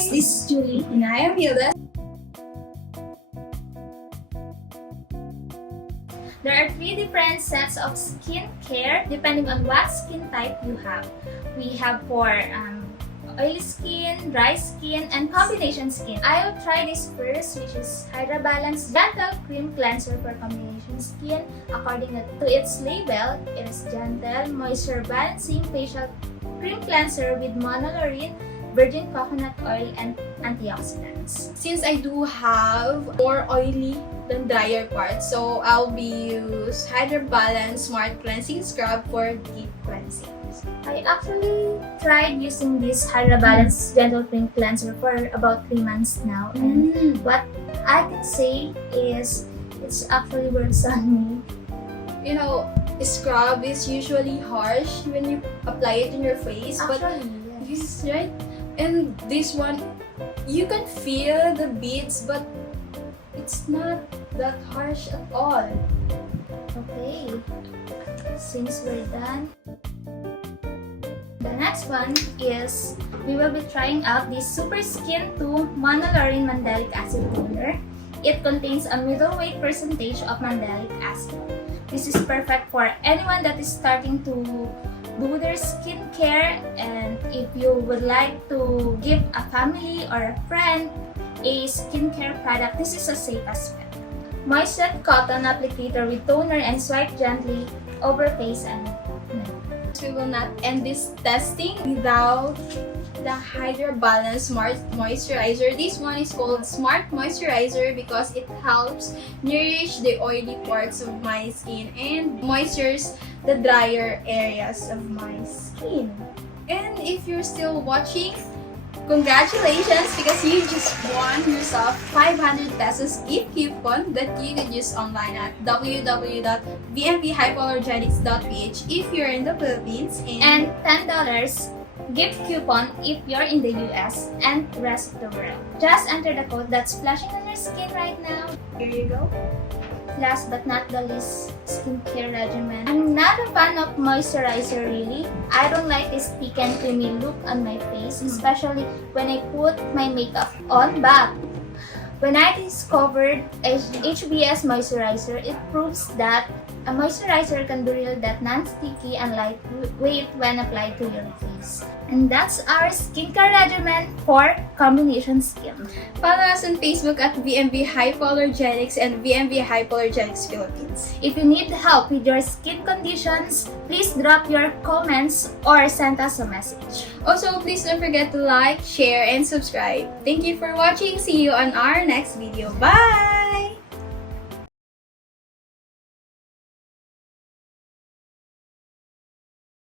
This is Julie. And I am Gilda. There are 3 different sets of skincare depending on what skin type you have. We have for oily skin, dry skin, and combination skin. I'll try this first, which is Hydra Balance Gentle Cream Cleanser for combination skin. According to its label, it is gentle, moisture balancing facial cream cleanser with monolaurin, virgin coconut oil, and antioxidants. Since I do have more oily than drier parts, so I'll be use Hydra Balance Smart Cleansing Scrub for deep cleansing. I actually tried using this Hydra Balance Gentle Cream Cleanser for about 3 months now, and what I can say is it's actually works on me. You know, scrub is usually harsh when you apply it in your face, but this is right. And this one, you can feel the beads, but it's not that harsh at all. Okay, since we're done, the next one is we will be trying out this SUPERSKIN 2 Monolaurin Mandelic Acid Toner. It contains a middleweight percentage of mandelic acid. This is perfect for anyone that is starting to do their skincare, and if you would like to give a family or a friend a skincare product, this is a safest bet. Moistened cotton applicator with toner and swipe gently over face and neck. We will not end this testing without the Hydra Balance Smart Moisturizer. This one is called Smart Moisturizer because it helps nourish the oily parts of my skin and moistures the drier areas of my skin. And if you're still watching, congratulations, because you just won yourself 500 pesos gift coupon that you could use online at www.vmvhypoallergenics.ph if you're in the Philippines, and $10 gift coupon if you're in the US and rest of the world. Just enter the code that's flashing on your skin right now. here you go. Last but not the least, skincare regimen. I'm not a fan of moisturizer really. I don't like this thick and creamy look on my face, especially when I put my makeup on. But when I discovered HBS moisturizer, it proves that a moisturizer can be real that non-sticky and lightweight when applied to your face. And that's our skincare regimen for combination skin. Follow us on Facebook at VMV Hypoallergenics and VMV Hypoallergenics Philippines. If you need help with your skin conditions, please drop your comments or send us a message. Also, please don't forget to like, share, and subscribe. Thank you for watching. See you on our next video. Bye!